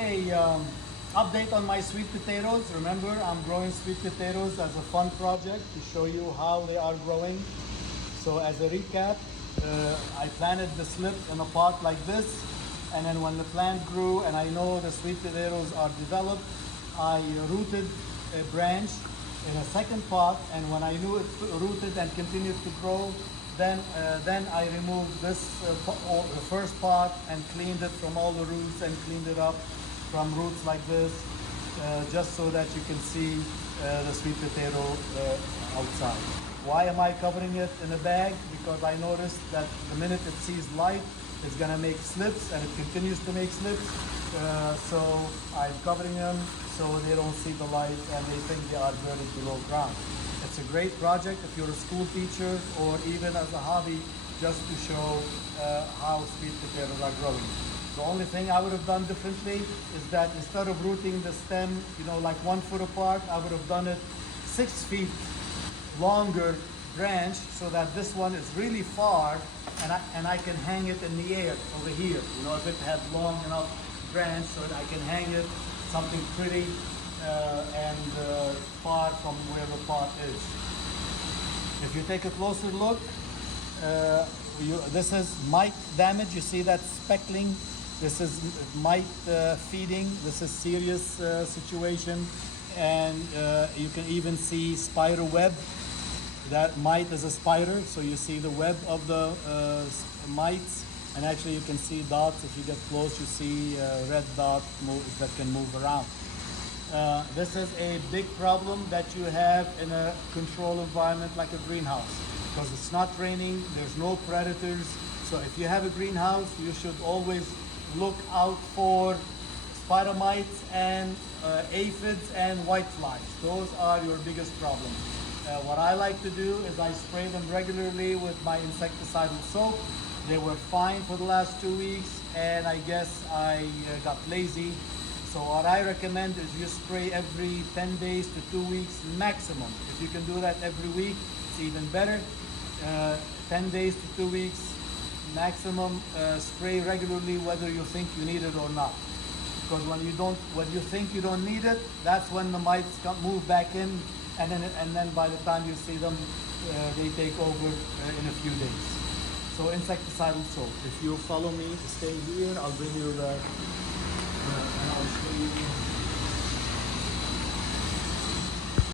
a update on my sweet potatoes. Remember, I'm growing sweet potatoes as a fun project to show you how they are growing. So as a recap, I planted the slip in a pot like this, and then when the plant grew and I know the sweet potatoes are developed, I rooted a branch in a second pot, and when I knew it rooted and continued to grow, then I removed this the first pot and cleaned it from all the roots and cleaned it up from roots like this, just so that you can see the sweet potato outside. Why am I covering it in a bag? Because I noticed that the minute it sees light, it's gonna make slips, and it continues to make slips. So I'm covering them so they don't see the light and they think they are buried below ground. It's a great project if you're a school teacher or even as a hobby, just to show how sweet potatoes are growing. The only thing I would have done differently is that instead of rooting the stem, like 1 foot apart, I would have done it 6 feet longer branch, so that this one is really far, and I can hang it in the air over here. If it had long enough branch, so that I can hang it something pretty and far from where the pot is. If you take a closer look, this is mite damage. You see that speckling? This is mite feeding. This is serious situation, and you can even see spider web. That mite is a spider, so you see the web of the mites, and actually you can see dots. If you get close, you see red dot that can move around. This is a big problem that you have in a controlled environment like a greenhouse, because it's not raining, there's no predators. So if you have a greenhouse, you should always look out for spider mites and aphids and whiteflies. Those are your biggest problem. What I like to do is I spray them regularly with my insecticidal soap. They were fine for the last 2 weeks, and I guess I got lazy. So what I recommend is you spray every 10 days to 2 weeks maximum. If you can do that every week, it's even better. 10 days to 2 weeks maximum. Spray regularly whether you think you need it or not. Because when you think you don't need it, that's when the mites move back in, and then by the time you see them, they take over in a few days. So insecticidal soap. If you follow me, stay here, I'll bring you the and I'll show you